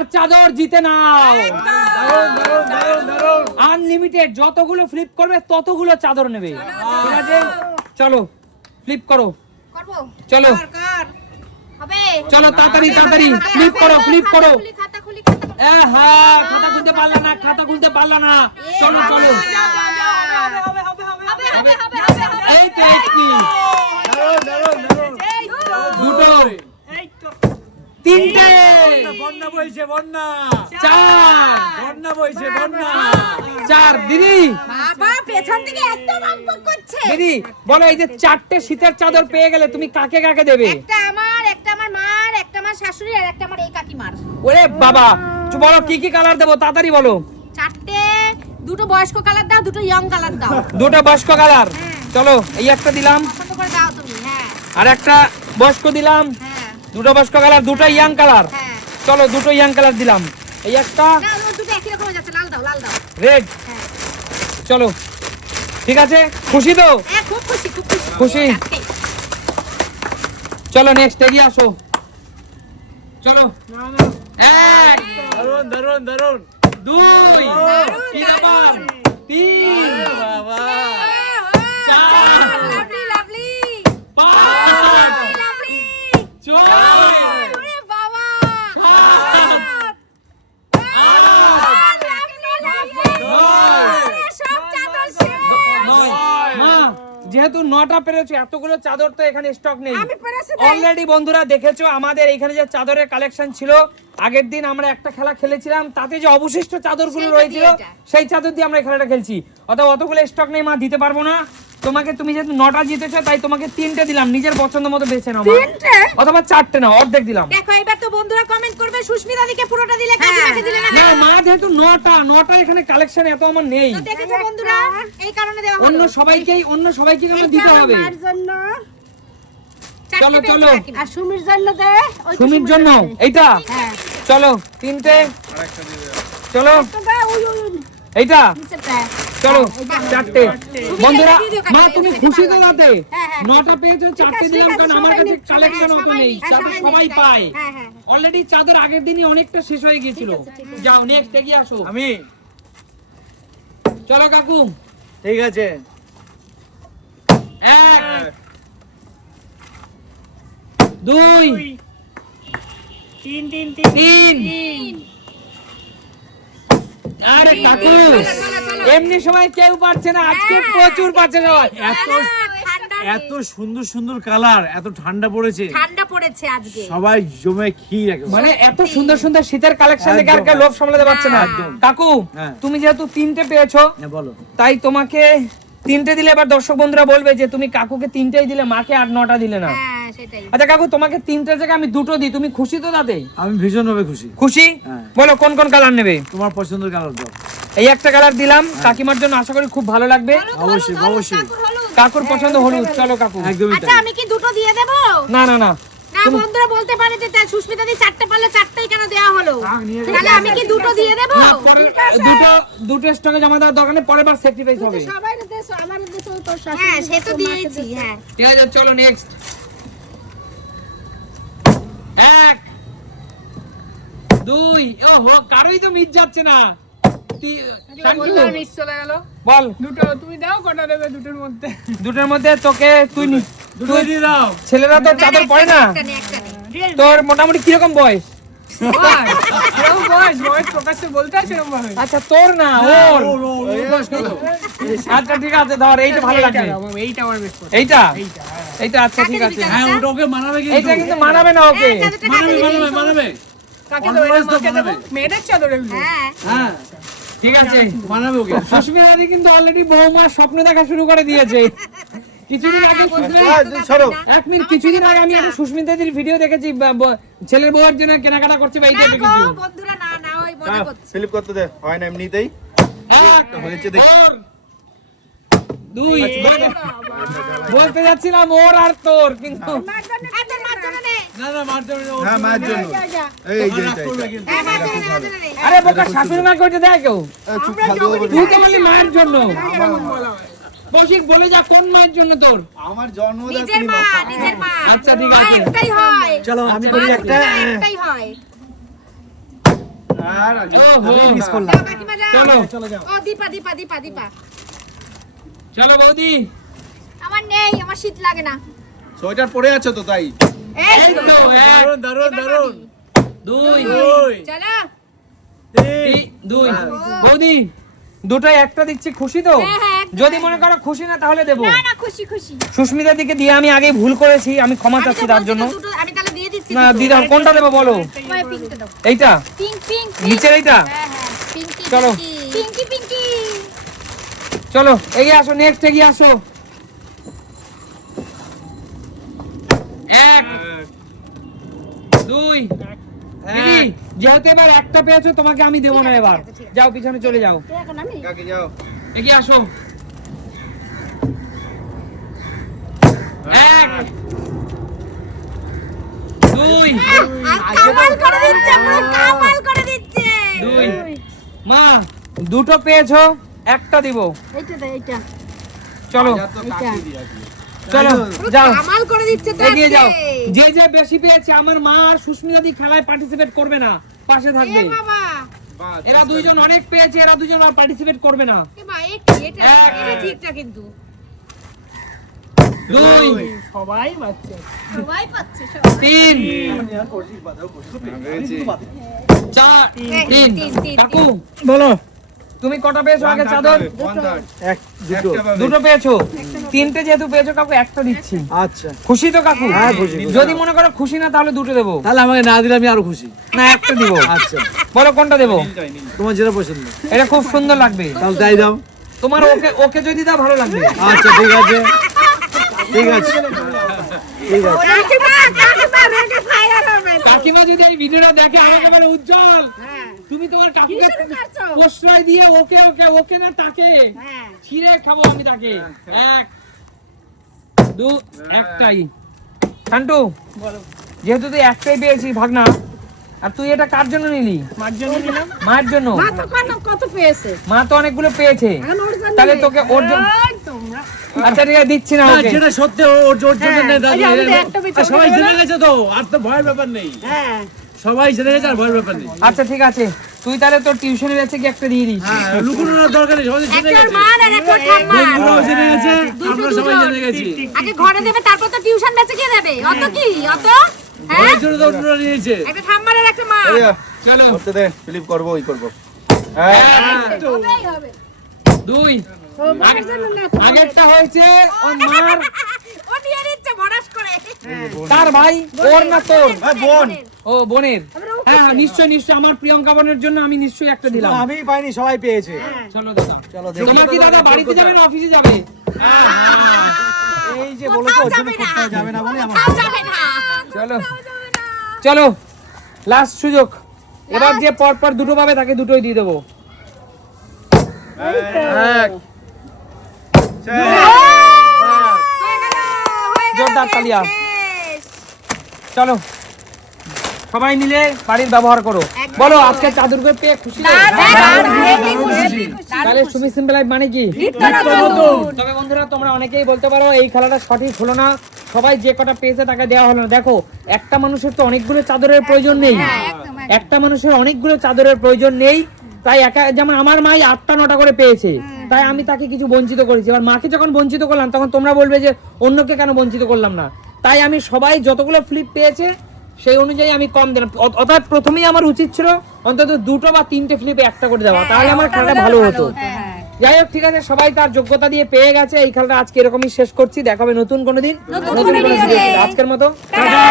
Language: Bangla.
আর চাদর জিতে নাও। আনলিমিটেড যতগুলো ফ্লিপ করবে ততগুলো চাদর নেবে, ঠিক আছে? চলো ফ্লিপ করো, চলো চলো তাড়াতাড়ি তাড়াতাড়ি ফ্লিপ করো, ফ্লিপ করো। হ্যাঁ, খাতা খুলতে পারলা না, খাতা খুলতে পারলা না। চলো চলো, এই তো একটি, দুটো, তিনটে, বন্যা বইছে, বন্যা চার, বন্যা বইছে, বন্যা চার। দিদি বাবা পেছন থেকে এত বকবক করছে। দিদি বলো, এই যে চারটে শীতের চাদর পেয়ে গেলে তুমি কাকে কাকে দেবে? একটা আমার, একটা আমার মার, একটা আমার শাশুড়ি আর একটা আমার এই কাকিমার। ওরে বাবা, বলো কি কি কালার দেবো, তাড়াতাড়ি বলো। চারটে, দুটো বয়স্ক কালার দাও, দুটো ইয়ং কালার দাও। দুটো বয়স্ক কালার, চলো এই একটা দিলাম, পছন্দ করে দাও তুমি। হ্যাঁ আর একটা বয়স্ক দিলাম, হ্যাঁ দুটো বয়স্ক কালার, দুটো ইয়াং কালার। হ্যাঁ। চলো দুটো ইয়াং কালার দিলাম, এই একটা না ওই দুটো একই রকম হয়ে যাচ্ছে, লাল দাও, লাল দাও। রেড। হ্যাঁ চলো ঠিক আছে, খুশি তো? হ্যাঁ খুব খুশি, খুব খুশি। খুশি? চারটে। চলো নেক্সট এগিয়ে আসো, চলো। এক, দারুন দারুন দারুন। দুই, তিন আবার, তিন, বাবা চার, লাভলি লাভলি পাঁচ, লাভলি। ছয়, ওরে বাবা সাত, আট, লাভলি লাভলি। সব চাদর শেষ। নয়। মা, যেহেতু 9টা পেরেছো, এতগুলো চাদর তো এখানে স্টক নেই। আমি পেরেছি তাই। অলরেডি বন্ধুরা দেখেছো আমাদের এখানে যে চাদরের কালেকশন ছিল, আগের দিন আমরা একটা খেলা খেলেছিলাম, তাতে যে অবশিষ্ট চাদরগুলো সেইটা রয়েছিল দিয়ে এটা। সেই চাদর দিয়ে আমরা এই খেলাটা খেলছি। অতগুলো স্টক নেই মা, দিতে পারবো না তোমাকে। তুমি যেহেতু 9টা জিতেছো তাই তোমাকে 3টে দিলাম, নিজের পছন্দ মতো বেছে নাও মা। 3টে? অথবা 4টে নাও, অর্ধেক দিলাম। দেখো এবার তো বন্ধুরা কমেন্ট করবে সুস্মিতা দিকে পুরোটা দিলে, কাকিমাকে দিলে না। না মা, যেহেতু 9টা এখানে কালেকশন এত আমার নেই, তো দেখেছো বন্ধুরা, এই কারণে দেওয়া হলো। অন্য সবাইকে কেন দিতে হবে? চারটে চলো, পেয়েছে চলো। কাকিমা। আর সুমির জন্য দে, ওই তো সুমির জন্য এইটা, হ্যাঁ চলো 3টে, চলো তো দে, ওই ওই ওই এইটা, নিচেরটা। চলো 4টে। বন্ধুরা দিয়ে দিও, মা কাকিমা, তুমি এটা খুশি তো ভালো তাতে? হ্যাঁ, হ্যাঁ। 9টা পেয়েছো, 4টে দিলাম, কারণ আমার কাছে কালেকশন অত নেই, যাতে সবাই পায়। হ্যাঁ হ্যাঁ অলরেডি চাদর আগের দিনই অনেকটা শেষ হয়ে গিয়েছিল। যাও নেক্সট এগিয়ে আসো, আমি চলো কাকু। ঠিক আছে। এক, দুই, তিন। আরে কাকু, এমনি সময় কেউ পারছে না, আজকে প্রচুর পারছে সবাই। এত সুন্দর সুন্দর কালার, এত ঠান্ডা পড়েছে, ঠান্ডা পড়েছে আজকে। সবাই জমে ক্ষীর একেবারে। মানে এত সুন্দর সুন্দর শীতের কালেকশন দেখে আর একদম, কেউ লোভ সামলাতে পারছে না। একদম। কাকু হ্যাঁ। তুমি যেহেতু 3টে পেয়েছো, হ্যাঁ বলো। তাই তোমাকে 3টে দিলে এবার দর্শক বন্ধুরা বলবে যে তুমি কাকুকে 3টেই দিলে, মাকে আর 9টা দিলে না। হ্যাঁ সেটাই। আচ্ছা কাকু, তোমাকে 3টে জায়গায় আমি 2টো দিই, তুমি খুশি তো তাতে? আমি ভীষণ ভাবে খুশি। খুশি? হ্যাঁ। বলো কোন কোন কালার নেবে? তোমার পছন্দের কালার দাও। এই একটা কালার দিলাম, কাকিমার জন্য আশা করি খুব ভালো লাগবে। অবশ্যই অবশ্যই, কাকুর পছন্দ হলুদ, চলো কাকু। একদমই আচ্ছা তাই। আমি কি দুটো দিয়ে দেবো? না না না, না বন্ধুরা বলতে পারে যে তাই সুস্মিতা দি 4টে পারলে 4টেই কেন দেওয়া হলো? তাহলে আমি কি দুটো দিয়ে দেবো? না, দুটো স্টকে জমা দেওয়ার দরকার নেই, পরের বার স্যাক্রিফাইস হবে। হ্যাঁ সে তো দিয়েছি। হ্যাঁ ঠিক আছে, চলো নেক্সট। এক, দুই, ওহো কারোই তো মিট যাচ্ছে না। বল তুমি দাও কটা দেবে দুটোর মধ্যে? দুটোর মধ্যে তোকে দুটো দিয়ে দাও। ছেলেরা তো চাদর পরে না, একটা নে। তোর মোটামুটি কিরকম বয়স? এরকম বয়স প্রকাশ্যে বলতে আছে এরকম ভাবে? আচ্ছা তোর না, ওর। এই বয়স কত? আচ্ছা ঠিক আছে, ধর এইটা ভালো লাগবে। এইটা আমার বেশ পছন্দ। এইটা এইটা, হ্যাঁ। এইটা আচ্ছা ঠিক আছে। হ্যাঁ ওটা ওকে মানাবে এইটা কিন্তু। কিন্তু মানাবে না ওকে। হ্যাঁ, চাদরটা মানাবে কাকে মানাবে দিবি? মানাবে। কাকে দেবো? অন্য এর মাকে বানাবে। দেবো? মেয়েদের চাদর এগুলো? হ্যাঁ হ্যাঁ ঠিক আছে, মানাবে ওকে। সুস্মিতা দি কিন্তু অলরেডি বৌমার স্বপ্ন দেখা শুরু করে দিয়েছে। কিছুদিন আগে এক মিনিট, কিছুদিন আগে আমি একটা সুস্মিতা দির ভিডিও দেখেছি, ছেলের বউয়ের জন্য কেনাকাটা করছে বা এইটা না গো, দেখেছি। বন্ধুরা না না ওই মজা করছে। স্লিপ করতে দে, হয় না এমনিতেই। এক, হয়েছে দেখ। ওর, দুই, বলতে যাচ্ছিলাম ওর আর তোর, কিন্তু আর তোর মার জন্য নে। না না মার জন্য হ্যাঁ মায়ের জন্য। এই যে রাগ করবে কিন্তু। হ্যাঁ মার জন্য নে, মার জন্য নে। আরে বোকা শাশুড়ি মা কইতে দেয় কেউ? চুপ ফালতু কথা বলবি তুই না। তো বললি মায়ের জন্য। কৌশিক বলে যা কোন মায়ের জন্য তোর? আমার জন্মদাত্রী নিজের মা, মা। নিজের মা। আচ্ছা, ঠিক মা আছে। একটাই হয়। চলো আমি আচ্ছা, করি মা একটা। একটাই হয়। আর আগে। ওহো, মিস করলাম। যাও, কাকিমা যাও। চলো ও দীপা দীপা দীপা দীপা চলো বৌদি। আমার নেই, আমার শীত লাগে না। সোয়েটার পরে আছো তো তাই। এই এই তো। তো, এক, দারুন দারুন দুই, দুই চলো। দুই। বৌদি দুটোই একটা দিচ্ছি, খুশি তো? হ্যাঁ, হ্যাঁ, একদম। যদি মনে করো খুশি না তাহলে দেবো। না না, খুশি খুশি। সুস্মিতার দিকে দিয়ে আমি আগে ভুল করেছি, আমি ক্ষমা আমি তো চাচ্ছি তার বলছি জন্য। তো দুটো, আমি তাহলে দিয়ে দিচ্ছি। না দিদা, কোনটা দেবো বলো? তোমায় পিঙ্কটা দাও। এইটা পিঙ্ক পিঙ্ক। নিচের এইটা? হ্যাঁ হ্যাঁ, পিঙ্কি। চলো। পিঙ্কি পিঙ্কি। চলো এগিয়ে আসো, নেক্সট এগিয়ে আসো। এক, দুই, দিদি, যেহেতু এবার একটা পেয়েছো তোমাকে আমি দেবো না এবার। ঠিক আছে। যাও পিছনে চলে যাও, কে এখন আমি? কাকে যাও। এগিয়ে আসো। এক, দুই, কামাল করে দিচ্ছে, পুরো কামাল করে দিচ্ছে। দুই। মা দুটো পেয়েছো, একটা দিব। এইটা দে, এইটা। চলো যা তো কাকে দিয়ে আজকে। চলো পুরো যাও, কামাল করে দিচ্ছে তো এগিয়ে যাও। আজকে। যে যে বেশি পেয়েছে, আমার মা আর সুস্মিতা দি খেলায় পার্টিসিপেট করবে না, পাশে থাকবে। এ বাবা, বাহ, এরা দুইজন অনেক পেয়েছে, এরা দুইজন আর পার্টিসিপেট করবে না। এ মা, এ কি? এটা এক। এটা ঠিকটা কিন্তু। দুই, সবাই বাচ্চা সবাই পাচ্ছে, সবাই। তিন, পেয়েছি। চার, তিন, তিন। তিন, কাকু বলো তুমি কটা পেয়েছো আগে? 1/3 চাদর পাবে, 1/3 এক দুটো একটা পাবে। দুটো পেয়েছো, তিনটে যেহেতু পেয়েছো কাকু একটা দিচ্ছি। আচ্ছা খুশি তো কাকু? হ্যাঁ, খুশি, খুশি। যদি মনে করো খুশি না তাহলে দুটো দেবো, তাহলে আমাকে না দিলে আমি আরো খুশি। না একটা দিব। আচ্ছা বলো কোনটা দেবো? নীলটাই, নীল। তোমার যেটা পছন্দ এটা খুব সুন্দর লাগবে, তাহলে তাই দাও। তোমার ওকে ওকে যদি দাও ভালো লাগবে। আচ্ছা ঠিক আছে ঠিক আছে ঠিক আছে কাকিমা, কাকিমা রেগে ফায়ার হবে তো। কাকিমা যদি এই ভিডিওটা দেখে আমাকে বলে, উজ্জ্বল হ্যাঁ, তুমি তোমার কাকুকে কি শুরু করছো? প্রশ্রয় দিয়ে ওকে ওকে ওকে না তাকে হ্যাঁ। ছিঁড়ে খাবো আমি তাকে। এক, দুই, একটাই। শান্টু যেহেতু তুই একটাই পেয়েছিস ভাগনা, আর তুই এটা কার জন্য নিলি? মার জন্য নিলাম। মায়ের জন্য। মা তো কত পেয়েছে? মা তো অনেকগুলো পেয়েছে, এখন ওর জন্য তাহলে নেই। তোকে ওর জন্য। এই তোমরা আচ্ছা ঠিক আছে, দিচ্ছি না না, ওকে। যেটা সত্যি ওর জন্য নেই দাদা। এই যে আমাদের একটা বেচে আর সবাই ওকে জেনে দেবে না? গেছে তো, আর তো ভয়ের ব্যাপার নেই। হ্যাঁ। সবাই জেনে গেছে, আর ভয়ের ব্যাপার নেই। আচ্ছা ঠিক আছে, তুই তাহলে তোর টিউশনে গেছে কি একটা দিয়ে দিস। হ্যাঁ, লুকোনোর দরকার নেই, সবাই জেনে একটার গেছে। মান আর একটার ঠাম্মা। ওরাও জেনে গেছে, দুটো আমরা সবাই দুজন। জেনে গেছি। আগে ঘরে দেবে, তারপর তো টিউশন বেচে কে দেবে? অত কি? অত? হ্যাঁ? ঘরের জন্য তো অন্যরা নিয়েছে। একটা ঠাম্মার আর একটা মা। এই যা, চলো করতে দে, ফিলিপ করবো, ওই করবো। এক, হবেই হবে। দুই। মায়ের জন্য না, তোমার আগেরটা হয়েছে ওর মার, ও নিয়ে নিচ্ছে ভরাস করে। তার ভাই, ওর না তোর? বোন। ও বোনের। হ্যাঁ হ্যাঁ, নিশ্চয় নিশ্চয়, আমার প্রিয়ঙ্কা বোনের জন্য আমি নিশ্চয়ই একটা দিলাম। আমি পাইনি, সবাই পেয়েছে। চলো দাদা, চলো তোমার কি দাদা বাড়িতে যাবে না অফিসে যাবে? এই যে বলো তো, ওর জন্য কোথাও যাবে না বলে আমার কোথাও যাবে না। চলো চলো, লাস্ট সুযোগ। এবার যে পর পর দুটো পাবে তাকে দুটোই দিয়ে দেবো। এক, চার, হয়ে গেল, হয়ে গেল, জোরদার শেষ, তালিয়া। শেষ। চলো সবাই মিলে বাড়ির ব্যবহার করো। বলো আজকে চাদরকে পেয়ে খুশি তো? হেভি খুশি। তাহলে সুমি সিম্পল লাইফ মানে কি? তবে বন্ধুরা তোমরা অনেকেই বলতে পারো এই খেলাটা সঠিক হলো না, সবাই যে কটা পেয়েছে তাকে দেওয়া হলো না। দেখো একটা মানুষের তো অনেকগুলো চাদরের প্রয়োজন নেই, একটা মানুষের অনেকগুলো চাদরের প্রয়োজন নেই। তাই একা, যেমন আমার মাই 8টা 9টা করে পেয়েছে, তাই আমি তাকে কিছু বঞ্চিত করেছি। এবার মাকে যখন বঞ্চিত করলাম তখন তোমরা বলবে যে অন্যকে কেন বঞ্চিত করলাম না। তাই আমি সবাই যতগুলো ফ্লিপ পেয়েছে সেই অনুযায়ী আমি কম দিলাম। অর্থাৎ প্রথমেই আমার উচিত ছিল অন্তত 2টো বা 3টে ফ্লিপে একটা করে দেওয়া, তাহলে আমার খেলাটা ভালো হতো। যাই হোক ঠিক আছে, সবাই তার যোগ্যতা দিয়ে পেয়ে গেছে। এই খেলাটা আজকে এরকমই শেষ করছি, দেখা হবে নতুন কোনো দিন, নতুন কোনো ভিডিওতে। আজকের মতো টাটা।